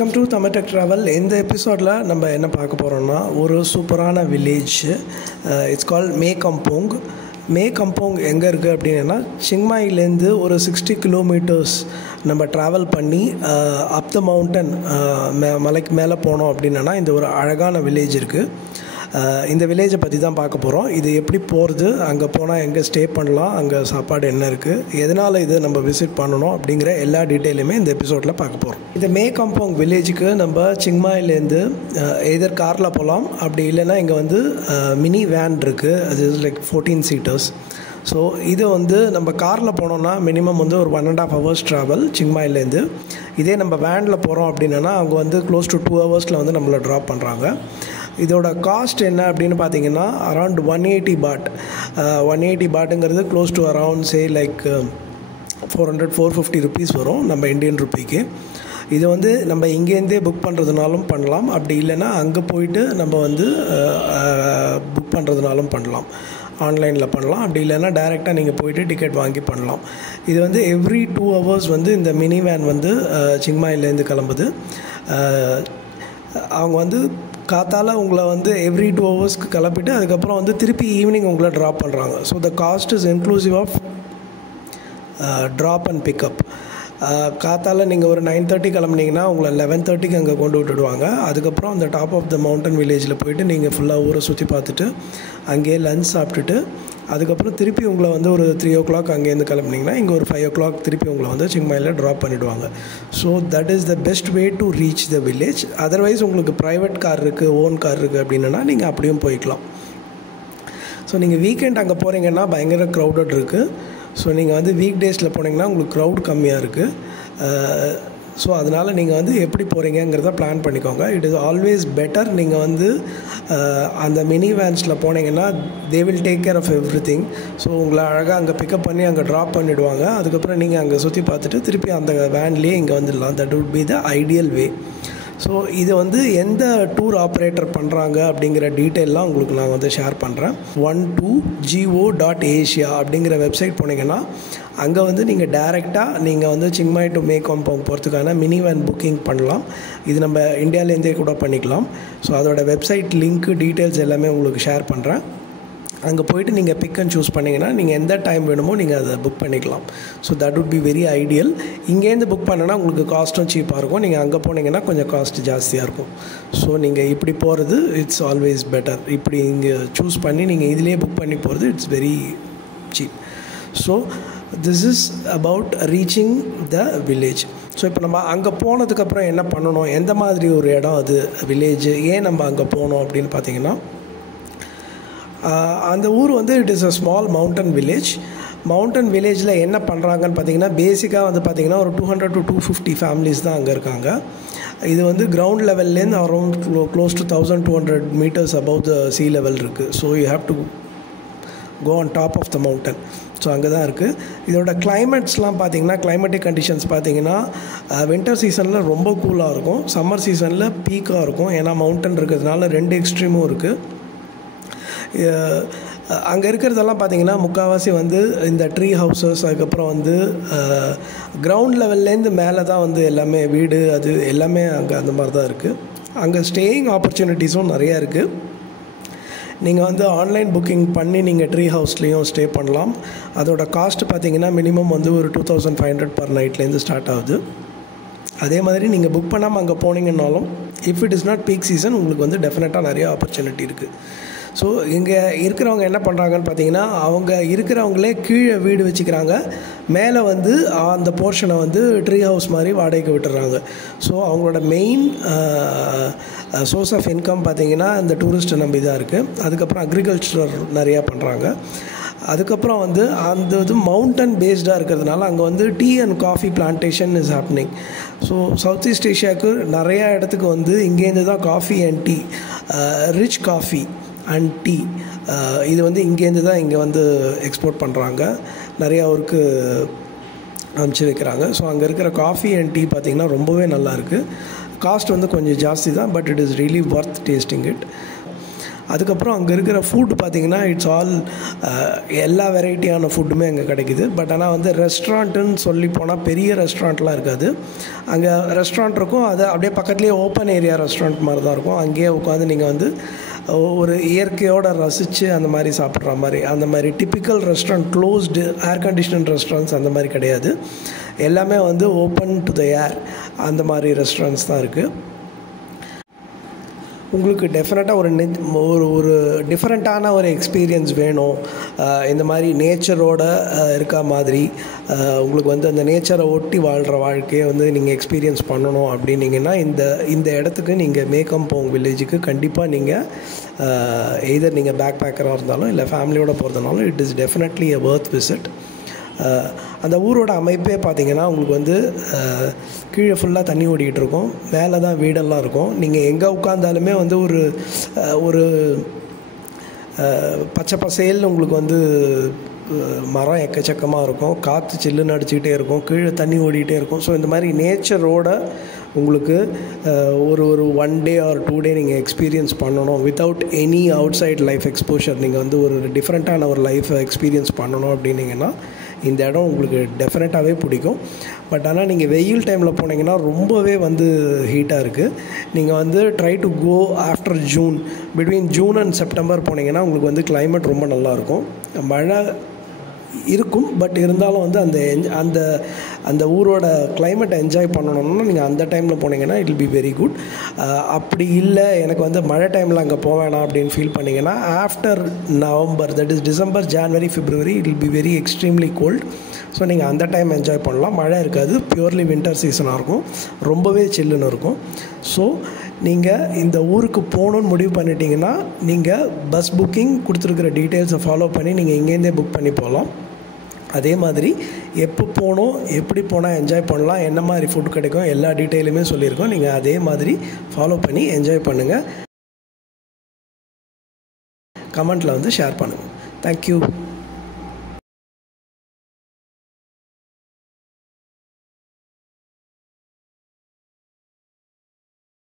Welcome to Tamil tech travel. இந்த எபிசோடில் நம்ம என்ன பார்க்க போகிறோம்னா ஒரு சூப்பரான வில்லேஜ். இட்ஸ் கால்ட் மே கம்போங். மே கம்போங் எங்கே இருக்குது அப்படின்னா சிங்மாயிலேருந்து ஒரு 60 கிலோமீட்டர்ஸ் நம்ம ட்ராவல் பண்ணி அப் த மவுண்டன் மலைக்கு மேலே போனோம் அப்படின்னா இந்த ஒரு அழகான வில்லேஜ் இருக்குது. இந்த வில்லேஜை பற்றி தான் பார்க்க போகிறோம். இது எப்படி போகிறது, அங்கே போனால் எங்கே ஸ்டே பண்ணலாம், அங்கே சாப்பாடு என்ன இருக்குது, எதனால் இது நம்ம விசிட் பண்ணணும் அப்படிங்கிற எல்லா டீட்டெயிலுமே இந்த எபிசோடில் பார்க்க போகிறோம். இந்த மே கம்போங் வில்லேஜுக்கு நம்ம சிங்மாயிலேருந்து எதர் காரில் போகலாம், அப்படி இல்லைன்னா இங்கே வந்து மினி வேன் இருக்குது. அது லைக் 14 சீட்டர்ஸ். ஸோ இது வந்து நம்ம காரில் போனோம்னா மினிமம் வந்து ஒரு 1.5 hours ட்ராவல் சிங்மாயிலேருந்து. இதே நம்ம வேனில் போகிறோம் அப்படின்னா அவங்க வந்து க்ளோஸ் டு 2 hours வந்து நம்மளை ட்ராப் பண்ணுறாங்க. இதோட காஸ்ட் என்ன அப்படின்னு பார்த்தீங்கன்னா அரவுண்ட் 180 பாட். 180 பாட்டுங்கிறது close to around say like 400-450 rupees வரும் நம்ம இந்தியன் ருப்பிக்கு. இது வந்து நம்ம இங்கேருந்தே புக் பண்ணுறதுனாலும் பண்ணலாம், அப்படி இல்லைன்னா அங்கே போயிட்டு நம்ம வந்து புக் பண்ணுறதுனாலும் பண்ணலாம், ஆன்லைனில் பண்ணலாம். அப்படி இல்லைன்னா டைரெக்டாக நீங்கள் போயிட்டு டிக்கெட் வாங்கி பண்ணலாம். இது வந்து எவ்ரி 2 hours வந்து இந்த மினி வேன் வந்து சிங்மாயிலேருந்து கிளம்புது. அவங்க வந்து காத்தால் உங்களை வந்து எவ்ரி 2 hours கிளப்பிட்டு அதுக்கப்புறம் வந்து திருப்பி ஈவினிங் உங்களை ட்ராப் பண்ணுறாங்க. So the cost is inclusive of drop and pickup. காத்தால் நீங்கள் ஒரு 9:30 கிளம்புனீங்கன்னா உங்களை 11:30 அங்கே கொண்டு விட்டுடுவாங்க. அதுக்கப்புறம் அந்த டாப் ஆஃப் த மவுண்டன் வில்லேஜில் போயிட்டு நீங்கள் ஃபுல்லாக ஊரை சுற்றி பார்த்துட்டு அங்கேயே லஞ்ச் சாப்பிட்டுட்டு அதுக்கப்புறம் திருப்பி உங்களை வந்து ஒரு 3 o'clock அங்கேருந்து கிளம்புனீங்கன்னா இங்கே ஒரு 5 o'clock திருப்பி உங்களை வந்து சிங்மாயில் ட்ராப் பண்ணிவிடுவாங்க. So that is the best way to reach the village. Otherwise உங்களுக்கு ப்ரைவேட் கார் இருக்குது, ஓன் கார் இருக்குது அப்படின்னா நீங்கள் அப்படியும் போய்க்கலாம். ஸோ நீங்கள் வீக்கெண்ட் அங்கே போகிறீங்கன்னா பயங்கர க்ரௌடட் இருக்குது. ஸோ நீங்கள் வந்து வீக் டேஸில் போனீங்கன்னா உங்களுக்கு க்ரௌட் கம்மியாக இருக்குது. ஸோ அதனால் நீங்கள் வந்து எப்படி போகிறீங்கிறத பிளான் பண்ணிக்கோங்க. It is always better. நீங்கள் வந்து அந்த மினி வேன்ஸில் போனீங்கன்னா they will take care of everything. So உங்களை அழகாக அங்கே பிக்கப் பண்ணி அங்கே ட்ராப் பண்ணிவிடுவாங்க. அதுக்கப்புறம் நீங்கள் அங்கே சுற்றி பார்த்துட்டு திருப்பி அந்த வேன்லேயே இங்கே வந்துடலாம். That would be the ideal way. So இது வந்து எந்த டூர் ஆப்ரேட்டர் பண்ணுறாங்க அப்படிங்கிற டீட்டெயிலாம் உங்களுக்கு நான் வந்து ஷேர் பண்ணுறேன். 12go.asia அப்படிங்கிற வெப்சைட் போனீங்கன்னா அங்கே வந்து நீங்கள் டைரெக்டாக நீங்கள் வந்து சிங்மாய் டு மே கம்போங் போகிறதுக்கான மினி வேன் புக்கிங் பண்ணலாம். இது நம்ம இந்தியாவிலேருந்தே கூட பண்ணிக்கலாம். ஸோ அதோட வெப்சைட் லிங்க்கு டீட்டெயில்ஸ் எல்லாமே உங்களுக்கு ஷேர் பண்ணுறேன். அங்கே போய்ட்டு நீங்கள் பிக் அண்ட் சூஸ் பண்ணிங்கன்னா நீங்கள் எந்த டைம் வேணுமோ நீங்கள் அதை புக் பண்ணிக்கலாம். So that would be very ideal. இங்கேருந்து புக் பண்ணனா உங்களுக்கு காஸ்ட்டும் சீப்பாக இருக்கும். நீங்கள் அங்கே போனீங்கன்னா கொஞ்சம் காஸ்ட் ஜாஸ்தியாக இருக்கும். ஸோ நீங்கள் இப்படி போகிறது இட்ஸ் ஆல்வேஸ் பெட்டர். இப்படி இங்கே சூஸ் பண்ணி நீங்கள் இதிலே புக் பண்ணி போகிறது it's very cheap. So this is about reaching the village. So இப்போ நம்ம அங்கே போனதுக்கப்புறம் என்ன பண்ணணும், எந்த மாதிரி ஒரு இடம் அது வில்லேஜ், ஏன் நம்ம அங்கே போனோம் அப்படின்னு பார்த்தீங்கன்னா அந்த ஊர் வந்து it is a small mountain village. Mountain வில்லேஜில் என்ன பண்ணுறாங்கன்னு பார்த்தீங்கன்னா பேசிக்காக வந்து பார்த்திங்கன்னா ஒரு 200 to 250 ஃபேமிலிஸ் தான் அங்கே இருக்காங்க. இது வந்து கிரவுண்ட் லெவல்லேருந்து around close to 1200 meters above the sea level இருக்குது. So you have to go on top of the mountain. ஸோ அங்கே தான் இருக்குது. இதோட கிளைமேட்ஸ்லாம் பார்த்திங்கன்னா கிளைமேட்டிக் கண்டிஷன்ஸ் பார்த்திங்கன்னா வின்டர் சீசனில் ரொம்ப கூலாக இருக்கும், சம்மர் சீசனில் பீக்காக இருக்கும். ஏன்னா மவுண்டன் இருக்கிறதுனால 2 எக்ஸ்ட்ரீமும் இருக்குது. அங்கே இருக்கிறதெல்லாம் பார்த்திங்கன்னா முக்கால்வாசி வந்து இந்த ட்ரீ ஹவுசஸ், அதுக்கப்புறம் வந்து கிரவுண்ட் லெவல்லேருந்து மேலே தான் வந்து எல்லாமே வீடு, அது எல்லாமே அங்கே அந்த மாதிரி தான் இருக்குது. அங்கே ஸ்டேயிங் ஆப்பர்ச்சுனிட்டிஸும் நிறையா இருக்குது. நீங்கள் வந்து ஆன்லைன் புக்கிங் பண்ணி நீங்கள் ட்ரீ ஹவுஸ்லேயும் ஸ்டே பண்ணலாம். அதோட காஸ்ட் பார்த்திங்கன்னா மினிமம் வந்து ஒரு 2500 per nightலேருந்து ஸ்டார்ட் ஆகுது. அதே மாதிரி நீங்கள் புக் பண்ணாமல் அங்கே போனீங்கன்னாலும் if it is not peak season உங்களுக்கு வந்து டெஃபினட்டாக நிறைய ஆப்பர்ச்சுனிட்டி இருக்குது. ஸோ இங்கே இருக்கிறவங்க என்ன பண்ணுறாங்கன்னு பார்த்தீங்கன்னா அவங்க இருக்கிறவங்களே கீழே வீடு வச்சுக்கிறாங்க, மேலே வந்து அந்த போர்ஷனை வந்து ட்ரீ ஹவுஸ் மாதிரி வாடகைக்கு விட்டுறாங்க. ஸோ அவங்களோட மெயின் சோர்ஸ் ஆஃப் இன்கம் பார்த்திங்கன்னா இந்த டூரிஸ்ட்டை நம்பி தான் இருக்குது. அதுக்கப்புறம் அக்ரிகல்ச்சர் நிறையா பண்ணுறாங்க. அதுக்கப்புறம் வந்து அந்த இது மவுண்டன் பேஸ்டாக இருக்கிறதுனால அங்கே வந்து tea and coffee plantation is happening. So south east ஏஷியாவுக்கு நிறையா இடத்துக்கு வந்து இங்கேருந்து தான் coffee and tea, rich coffee and tea இது வந்து இங்கேருந்து தான் இங்கே வந்து எக்ஸ்போர்ட் பண்ணுறாங்க, நிறையா ஊருக்கு அனுப்பிச்சி வைக்கிறாங்க. ஸோ அங்கே இருக்கிற காஃபி அண்ட் டீ பார்த்திங்கன்னா ரொம்பவே நல்லாயிருக்கு. காஸ்ட் வந்து கொஞ்சம் ஜாஸ்தி தான், but it is really worth tasting it. அதுக்கப்புறம் அங்கே இருக்கிற ஃபுட் பார்த்திங்கன்னா இட்ஸ் ஆல் எல்லா வெரைட்டியான ஃபுட்டுமே அங்கே கிடைக்கிது. பட் ஆனால் வந்து ரெஸ்டாரண்ட்டுன்னு சொல்லி போனால் பெரிய ரெஸ்டாரண்ட்லாம் இருக்காது. அங்கே ரெஸ்டாரண்ட் இருக்கும், அது அப்படியே பக்கத்துலேயே ஓப்பன் ஏரியா ரெஸ்டாரண்ட் மாதிரி தான் இருக்கும். அங்கேயே உட்காந்து நீங்கள் வந்து ஒரு இயற்கையோடு ரசித்து அந்த மாதிரி சாப்பிட்ற மாதிரி, அந்த மாதிரி typical restaurant closed air condition restaurants அந்த மாதிரி கிடையாது. எல்லாமே வந்து ஓப்பன் டு த ஏர் அந்த மாதிரி ரெஸ்டாரண்ட்ஸ் தான் இருக்குது. உங்களுக்கு டெஃபினட்டாக ஒரு டிஃப்ரெண்ட்டான ஒரு எக்ஸ்பீரியன்ஸ் வேணும், இந்த மாதிரி நேச்சரோட இருக்க மாதிரி உங்களுக்கு வந்து அந்த நேச்சரை ஒட்டி வாழ்கிற வாழ்க்கையை வந்து நீங்கள் எக்ஸ்பீரியன்ஸ் பண்ணணும் அப்படின்னீங்கன்னா இந்த இடத்துக்கு நீங்கள் மே கம்போங் வில்லேஜுக்கு கண்டிப்பாக நீங்கள் எய்தர் நீங்கள் பேக் பேக்கராக இருந்தாலும் இல்லை ஃபேமிலியோடு போகிறதுனாலும் it is definitely a worth visit. அந்த ஊரோட அமைப்பே பார்த்திங்கன்னா உங்களுக்கு வந்து கீழே ஃபுல்லாக தண்ணி ஓடிக்கிட்டு இருக்கும், மேலே தான் வீடெல்லாம் இருக்கும். நீங்கள் எங்கே உட்காந்தாலுமே வந்து ஒரு பச்சை பசேல்னு உங்களுக்கு வந்து மரம் எக்கச்சக்கமாக இருக்கும், காற்று சில்லுன்னு அடிச்சுக்கிட்டே இருக்கும், கீழே தண்ணி ஓடிக்கிட்டே இருக்கும். ஸோ இந்த மாதிரி நேச்சரோட உங்களுக்கு ஒரு 1 டே ஆர் 2 டே நீங்கள் எக்ஸ்பீரியன்ஸ் பண்ணணும் without any outside life exposure. நீங்கள் வந்து ஒரு டிஃப்ரெண்ட்டான ஒரு லைஃப்பை எக்ஸ்பீரியன்ஸ் பண்ணணும் அப்படின்னீங்கன்னா இந்த இடம் உங்களுக்கு டெஃபினட்டாகவே பிடிக்கும். பட் ஆனால் நீங்கள் வெயில் டைமில் போனீங்கன்னா ரொம்பவே வந்து ஹீட்டாக இருக்குது. நீங்கள் வந்து try to go after June, between June and September போனீங்கன்னா உங்களுக்கு வந்து கிளைமேட் ரொம்ப நல்லாயிருக்கும். மழை இருக்கும், பட் இருந்தாலும் வந்து அந்த ஊரோட கிளைமேட்டை என்ஜாய் பண்ணணும்னா நீங்கள் அந்த டைமில் போனீங்கன்னா it will be very good. அப்படி இல்லை எனக்கு வந்து மழை டைமில் அங்கே போவேணாம் அப்படின்னு ஃபீல் பண்ணிங்கன்னா after November, that is December, January, February, it will be very extremely cold. So நீங்கள் அந்த டைம் என்ஜாய் பண்ணலாம். மழை இருக்காது, பியூர்லி வின்டர் சீசனாக இருக்கும், ரொம்பவே சில்லுன்னு இருக்கும். ஸோ நீங்கள் இந்த ஊருக்கு போகணுன்னு முடிவு பண்ணிட்டீங்கன்னா நீங்கள் பஸ் புக்கிங் கொடுத்துருக்குற டீட்டெயில்ஸை ஃபாலோ பண்ணி நீங்கள் இங்கேருந்தே புக் பண்ணி போகலாம். அதே மாதிரி எப்போ போகணும், எப்படி போனால் என்ஜாய் பண்ணலாம், என்ன மாதிரி ஃபுட் கிடைக்கும், எல்லா டீட்டெயிலுமே சொல்லியிருக்கோம். நீங்கள் அதே மாதிரி ஃபாலோ பண்ணி என்ஜாய் பண்ணுங்கள். கமெண்ட்டில் வந்து ஷேர் பண்ணுங்கள். தேங்க்யூ.